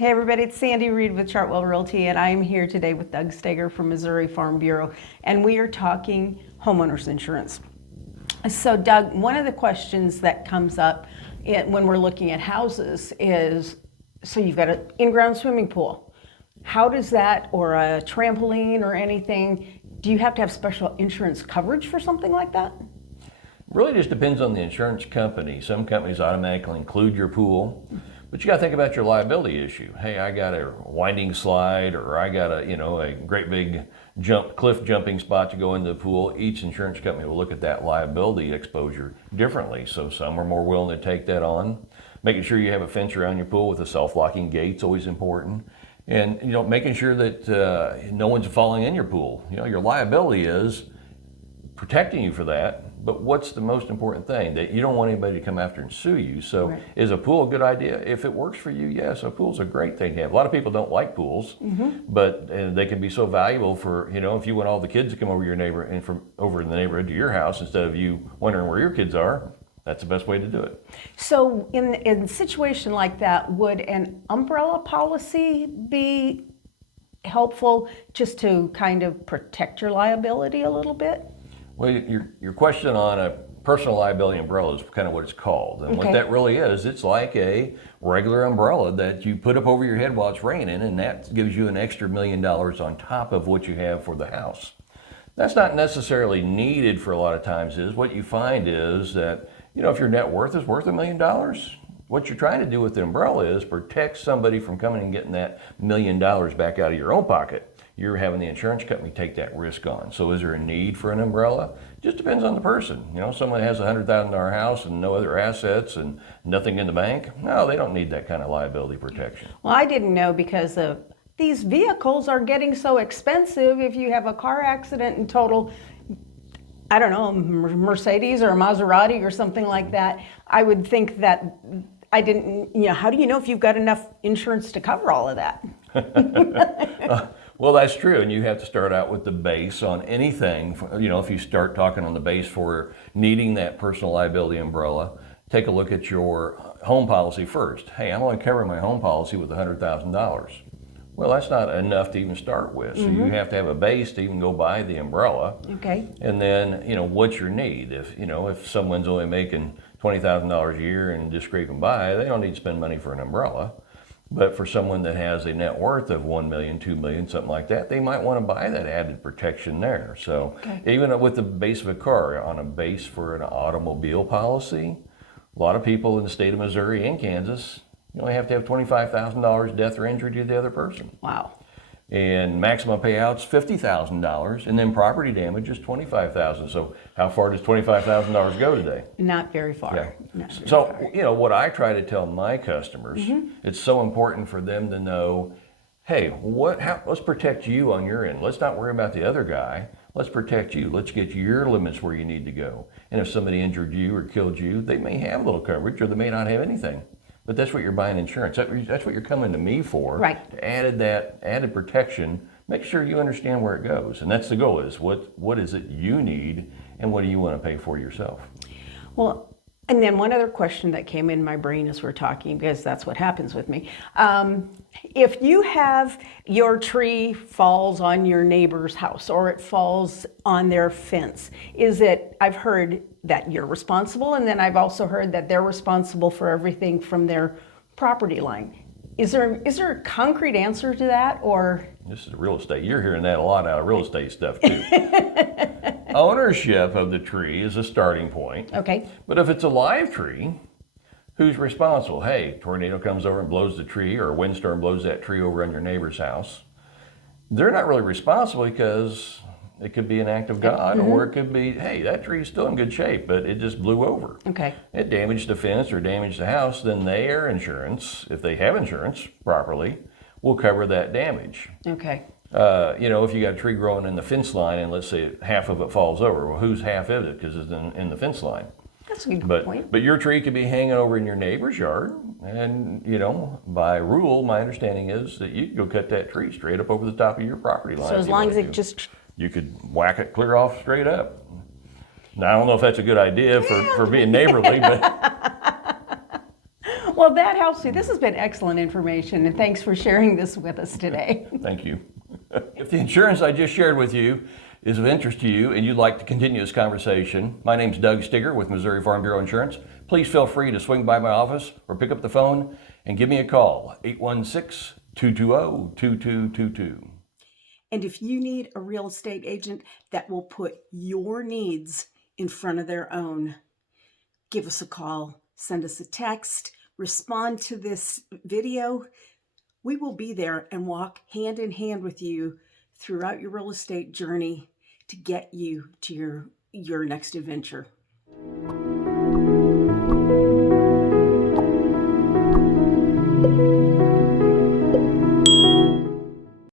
Hey everybody, it's Sandi Reed with Chartwell Realty, and I am here today with Doug Steger from Missouri Farm Bureau, and we are talking homeowners insurance. So Doug, one of the questions that comes up when we're looking at houses is, so you've got an in-ground swimming pool. How does that, or a trampoline or anything, do you have to have special insurance coverage for something like that? Really just depends on the insurance company. Some companies automatically include your pool, but you got to think about your liability issue. Hey, I got a winding slide, or I got a great big cliff jumping spot to go into the pool. Each insurance company will look at that liability exposure differently. So some are more willing to take that on. Making sure you have a fence around your pool with a self-locking gate's always important. And making sure that no one's falling in your pool. Your liability is protecting you for that. But what's the most important thing? That you don't want anybody to come after and sue you. So right. Is a pool a good idea? If it works for you, yes, a pool's a great thing to have. A lot of people don't like pools, but they can be so valuable for, if you want all the kids to come over your neighbor and from over in the neighborhood to your house instead of you wondering where your kids are, that's the best way to do it. So in a situation like that, would an umbrella policy be helpful just to kind of protect your liability a little bit? Well, your question on a personal liability umbrella is kind of what it's called. And what that really is, it's like a regular umbrella that you put up over your head while it's raining, and that gives you an extra $1 million on top of what you have for the house. That's not necessarily needed for a lot of times. What you find is that, if your net worth is worth $1 million, what you're trying to do with the umbrella is protect somebody from coming and getting that $1 million back out of your own pocket. You're having the insurance company take that risk on. So is there a need for an umbrella? Just depends on the person. Someone has a $100,000 house and no other assets and nothing in the bank. No, they don't need that kind of liability protection. Well, I didn't know because these vehicles are getting so expensive. If you have a car accident and total, I don't know, a Mercedes or a Maserati or something like that, I would think that I didn't, how do you know if you've got enough insurance to cover all of that? Well, that's true, and you have to start out with the base on anything. If you start talking on the base for needing that personal liability umbrella, take a look at your home policy first. Hey, I'm only covering my home policy with $100,000. Well, that's not enough to even start with. So you have to have a base to even go buy the umbrella. Okay. And then, what's your need? If someone's only making $20,000 a year and just scraping by, they don't need to spend money for an umbrella. But for someone that has a net worth of $1 million, $2 million, something like that, they might want to buy that added protection there. So even with the base of a car, on a base for an automobile policy, a lot of people in the state of Missouri and Kansas, you only have to have $25,000 death or injury to the other person. Wow. And maximum payouts $50,000, and then property damage is $25,000. So how far does $25,000 go today? Not very far. Yeah. Not very so far. What I try to tell my customers, it's so important for them to know, hey, let's protect you on your end. Let's not worry about the other guy. Let's protect you. Let's get your limits where you need to go. And if somebody injured you or killed you, they may have a little coverage, or they may not have anything. But that's what you're buying insurance. That's what you're coming to me for. Right. To added protection. Make sure you understand where it goes, and that's the goal. Is what is it you need, and what do you want to pay for yourself? Well, and then one other question that came in my brain as we're talking, because that's what happens with me. If you have your tree falls on your neighbor's house, or it falls on their fence, I've heard that you're responsible, and then I've also heard that they're responsible for everything from their property line. Is there a concrete answer to that, or? This is real estate. You're hearing that a lot out of real estate stuff too. Ownership of the tree is a starting point. Okay. But if it's a live tree, who's responsible? Hey, tornado comes over and blows the tree, or a windstorm blows that tree over on your neighbor's house. They're not really responsible, because it could be an act of God, or it could be, hey, that tree's still in good shape, but it just blew over. Okay. It damaged the fence or damaged the house, then their insurance, if they have insurance properly, will cover that damage. Okay. If you got a tree growing in the fence line and let's say half of it falls over, well, whose half is it? Because it's in the fence line. That's a good point. But your tree could be hanging over in your neighbor's yard, and by rule, my understanding is that you can go cut that tree straight up over the top of your property line. So as long as it just, you could whack it clear off straight up. Now, I don't know if that's a good idea for being neighborly, but Well, that helps me. This has been excellent information, and thanks for sharing this with us today. Thank you. If the insurance I just shared with you is of interest to you and you'd like to continue this conversation, my name's Doug Steger with Missouri Farm Bureau Insurance. Please feel free to swing by my office or pick up the phone and give me a call, 816-220-2222. And if you need a real estate agent that will put your needs in front of their own, give us a call, send us a text, respond to this video. We will be there and walk hand in hand with you throughout your real estate journey to get you to your next adventure.